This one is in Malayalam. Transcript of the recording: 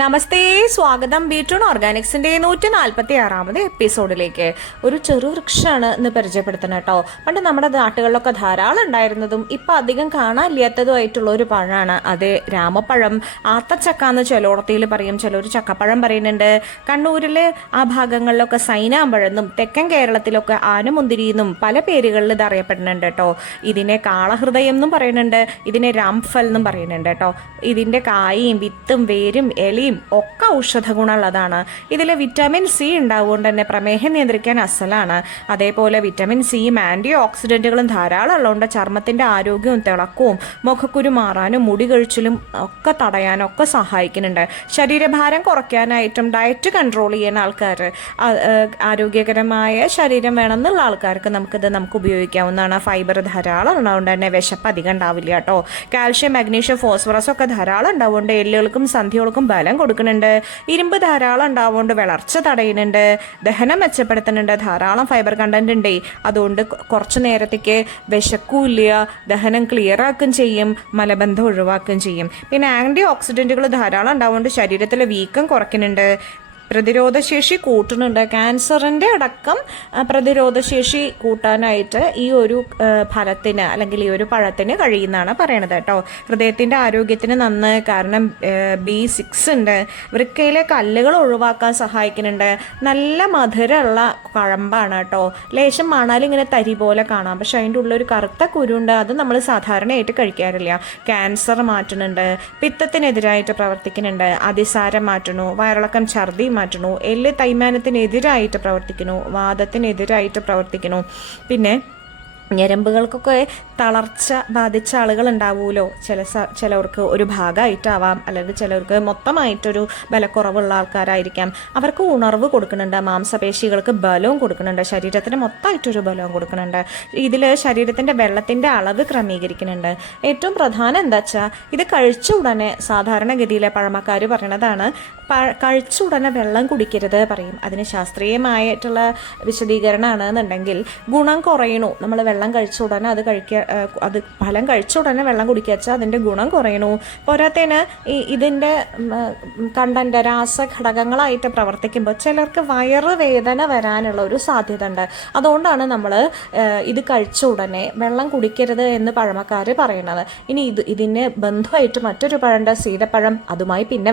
നമസ്തേ, സ്വാഗതം ബീട്രൂൺ ഓർഗാനിക്സിന്റെ 146ാമത് എപ്പിസോഡിലേക്ക്. ഒരു ചെറുവൃക്ഷമാണ് ഇന്ന് പരിചയപ്പെടുത്തുന്നത് കേട്ടോ. പണ്ട് നമ്മുടെ നാട്ടുകളിലൊക്കെ ധാരാളം ഉണ്ടായിരുന്നതും ഇപ്പൊ അധികം കാണാനില്ലാത്തതുമായിട്ടുള്ള ഒരു പഴമാണ് അത് രാമപ്പഴം. ആത്തച്ചക്ക എന്ന് ചിലോടത്തിയിൽ പറയും, ചിലർ ചക്കപ്പഴം പറയുന്നുണ്ട്. കണ്ണൂരിലെ ആ ഭാഗങ്ങളിലൊക്കെ സൈനാമ്പഴെന്നും തെക്കൻ കേരളത്തിലൊക്കെ ആനമുന്തിരി എന്നും പല പേരുകളിൽ ഇത് അറിയപ്പെടുന്നുണ്ട് കേട്ടോ. ഇതിനെ കാളഹൃദയം എന്നും പറയുന്നുണ്ട്, ഇതിനെ രാംഫൽ എന്നും പറയുന്നുണ്ട് കേട്ടോ. ഇതിന്റെ കായും വിത്തും വേരും എലി ഒക്കെ ഔഷധ ഗുണമുള്ളതാണ്. ഇതിൽ വിറ്റാമിൻ സി ഉണ്ടാവുകൊണ്ട് തന്നെ പ്രമേഹം നിയന്ത്രിക്കാൻ അസലാണ്. അതേപോലെ വിറ്റാമിൻ സിയും ആന്റി ഓക്സിഡന്റുകളും ധാരാളം ഉള്ളതുകൊണ്ട് ചർമ്മത്തിന്റെ ആരോഗ്യവും തിളക്കവും മുഖക്കുരു മാറാനും മുടി കഴിച്ചിലും ഒക്കെ തടയാനും ഒക്കെ സഹായിക്കുന്നുണ്ട്. ശരീരഭാരം കുറയ്ക്കാനായിട്ടും ഡയറ്റ് കൺട്രോൾ ചെയ്യുന്ന ആൾക്കാർ, ആരോഗ്യകരമായ ശരീരം വേണമെന്നുള്ള ആൾക്കാർക്ക് നമുക്ക് ഉപയോഗിക്കാവുന്നതാണ്. ഫൈബർ ധാരാളം ഉള്ളതുകൊണ്ട് തന്നെ വിശപ്പ് അധികം ഉണ്ടാവില്ല കേട്ടോ. കാൽഷ്യം, മഗ്നീഷ്യം, ഫോസ്ഫറസ് ഒക്കെ ധാരാളം ഉണ്ടാവുകൊണ്ട് എല്ലുകൾക്കും സന്ധികൾക്കും ബലം കൊടുക്കുന്നുണ്ട്. ഇരുമ്പ് ധാരാളം ഉണ്ടാവുകൊണ്ട് വളർച്ച തടയുന്നുണ്ട്, ദഹനം മെച്ചപ്പെടുത്തുന്നുണ്ട്. ധാരാളം ഫൈബർ കണ്ടന്റ് ഉണ്ട്, അതുകൊണ്ട് കുറച്ചു നേരത്തേക്ക് വിശക്കൂല്ല, ദഹനം ക്ലിയർ ആക്കുകയും ചെയ്യും, മലബന്ധം ഒഴിവാക്കുകയും ചെയ്യും. പിന്നെ ആന്റി ഓക്സിഡന്റുകൾ ധാരാളം ഉണ്ടാവുകൊണ്ട് ശരീരത്തിലെ വീക്കം കുറയ്ക്കുന്നുണ്ട്, പ്രതിരോധശേഷി കൂട്ടുന്നുണ്ട്. ക്യാൻസറിൻ്റെ അടക്കം പ്രതിരോധശേഷി കൂട്ടാനായിട്ട് ഈ ഒരു ഫലത്തിന് അല്ലെങ്കിൽ ഈ ഒരു പഴത്തിന് കഴിയുന്നതാണ് പറയണത് കേട്ടോ. ഹൃദയത്തിൻ്റെ ആരോഗ്യത്തിന് നന്ന്, കാരണം B6 ഉണ്ട്. വൃക്കയിലെ കല്ലുകൾ ഒഴിവാക്കാൻ സഹായിക്കുന്നുണ്ട്. നല്ല മധുരമുള്ള പഴമ്പാണ് കേട്ടോ. ലേശം മണാൽ ഇങ്ങനെ തരി പോലെ കാണാം, പക്ഷെ അതിൻ്റെ ഉള്ളൊരു കറുത്ത കുരുണ്ട്, അത് നമ്മൾ സാധാരണയായിട്ട് കഴിക്കാറില്ല. ക്യാൻസർ മാറ്റുന്നുണ്ട്, പിത്തത്തിനെതിരായിട്ട് പ്രവർത്തിക്കുന്നുണ്ട്, അതിസാരം മാറ്റുന്നു, വയറിളക്കം, ഛർദി മാറ്റുന്നു, എല്ല് തൈമാനത്തിനെതിരായിട്ട് പ്രവർത്തിക്കുന്നു, വാദത്തിനെതിരായിട്ട് പ്രവർത്തിക്കുന്നു. പിന്നെ ഞരമ്പുകൾക്കൊക്കെ തളർച്ച ബാധിച്ച ആളുകൾ ഉണ്ടാവുമല്ലോ, ചിലവർക്ക് ഒരു ഭാഗമായിട്ടാവാം, അല്ലെങ്കിൽ ചിലർക്ക് മൊത്തമായിട്ടൊരു ബലക്കുറവുള്ള ആൾക്കാരായിരിക്കാം. അവർക്ക് ഉണർവ് കൊടുക്കുന്നുണ്ട്, മാംസപേശികൾക്ക് ബലവും കൊടുക്കുന്നുണ്ട്, ശരീരത്തിന് മൊത്തമായിട്ടൊരു ബലവും കൊടുക്കുന്നുണ്ട്. ഇതിൽ ശരീരത്തിൻ്റെ വെള്ളത്തിൻ്റെ അളവ് ക്രമീകരിക്കുന്നുണ്ട്. ഏറ്റവും പ്രധാനം എന്താ വെച്ചാൽ ഇത് കഴിച്ച ഉടനെ, സാധാരണഗതിയിലെ പഴമക്കാർ പറയണതാണ്, കഴിച്ച ഉടനെ വെള്ളം കുടിക്കരുത് പറയും. അതിന് ശാസ്ത്രീയമായിട്ടുള്ള വിശദീകരണമാണെന്നുണ്ടെങ്കിൽ ഗുണം കുറയണു. നമ്മൾ വെള്ളം കഴിച്ച ഉടനെ അത് ഫലം കഴിച്ച ഉടനെ വെള്ളം കുടിക്കുക വെച്ചാൽ അതിൻ്റെ ഗുണം കുറയണു. പോരാത്തതിന് ഇതിൻ്റെ കണ്ടന്റ് രാസഘടകങ്ങളായിട്ട് പ്രവർത്തിക്കുമ്പോൾ ചിലർക്ക് വയറുവേദന വരാനുള്ള ഒരു സാധ്യത ഉണ്ട്. അതുകൊണ്ടാണ് നമ്മൾ ഇത് കഴിച്ച ഉടനെ വെള്ളം കുടിക്കരുത് എന്ന് പഴമക്കാർ പറയുന്നത്. ഇനി ഇതിന് ബന്ധുവായിട്ട് മറ്റൊരു പഴമുണ്ട്, സീതപ്പഴം. അതുമായി പിന്നെ